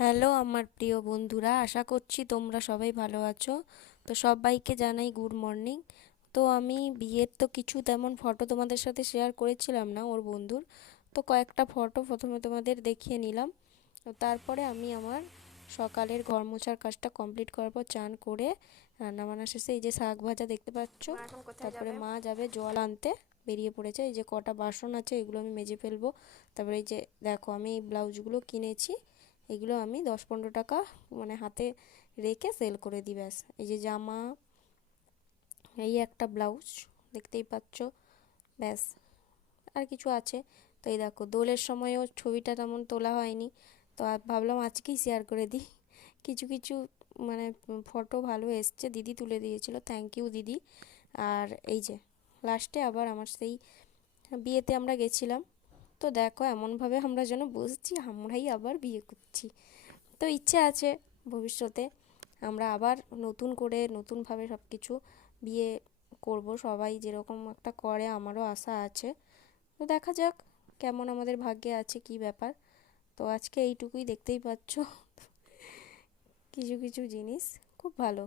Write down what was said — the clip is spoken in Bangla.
হ্যালো আমার প্রিয় বন্ধুরা, আশা করছি তোমরা সবাই ভালো আছো। তো সবাইকে জানাই গুড মর্নিং। তো আমি বিয়ের তো কিছু তেমন ফটো তোমাদের সাথে শেয়ার করেছিলাম না ওর বন্ধুর। তো কয়েকটা ফটো প্রথমে তোমাদের দেখিয়ে নিলাম। তো তারপরে আমি আমার সকালের ঘর মোছার কাজটা কমপ্লিট করার পর চান করে রান্নাবান্না শেষে এই যে শাক ভাজা দেখতে পাচ্ছ। মা এখন কোথায় তারপরে যাবে? মা যাবে জল আনতে, বেরিয়ে পড়েছে। এই যে কটা বাসন আছে এগুলো আমি মেজে ফেলবো। তারপরে এই যে দেখো আমি এই ব্লাউজগুলো কিনেছি, এগুলো আমি 10-15 টাকা মানে হাতে রেখে সেল করে দিই। ব্যাস, এই যে জামা, এই একটা ব্লাউজ দেখতেই পাচ্ছ। ব্যাস, আর কিছু আছে। তো এই দেখো দোলের সময়ও ছবিটা তেমন তোলা হয়নি, তো ভাবলাম আজকেই শেয়ার করে দিই। কিছু কিছু মানে ফটো ভালো এসছে, দিদি তুলে দিয়েছিল, থ্যাংক ইউ দিদি। আর এই যে লাস্টে আবার আমার সেই বিয়েতে আমরা গেছিলাম। তো দেখো এমনভাবে আমরা যেন বসছি আমরাই আবার বিয়ে করছি। তো ইচ্ছে আছে ভবিষ্যতে আমরা আবার নতুন করে নতুনভাবে সব কিছু বিয়ে করব, সবাই যেরকম একটা করে আমারও আশা আছে। তো দেখা যাক কেমন আমাদের ভাগ্যে আছে কি ব্যাপার। তো আজকে এইটুকুই, দেখতেই পাচ্ছ কিছু কিছু জিনিস খুব ভালো।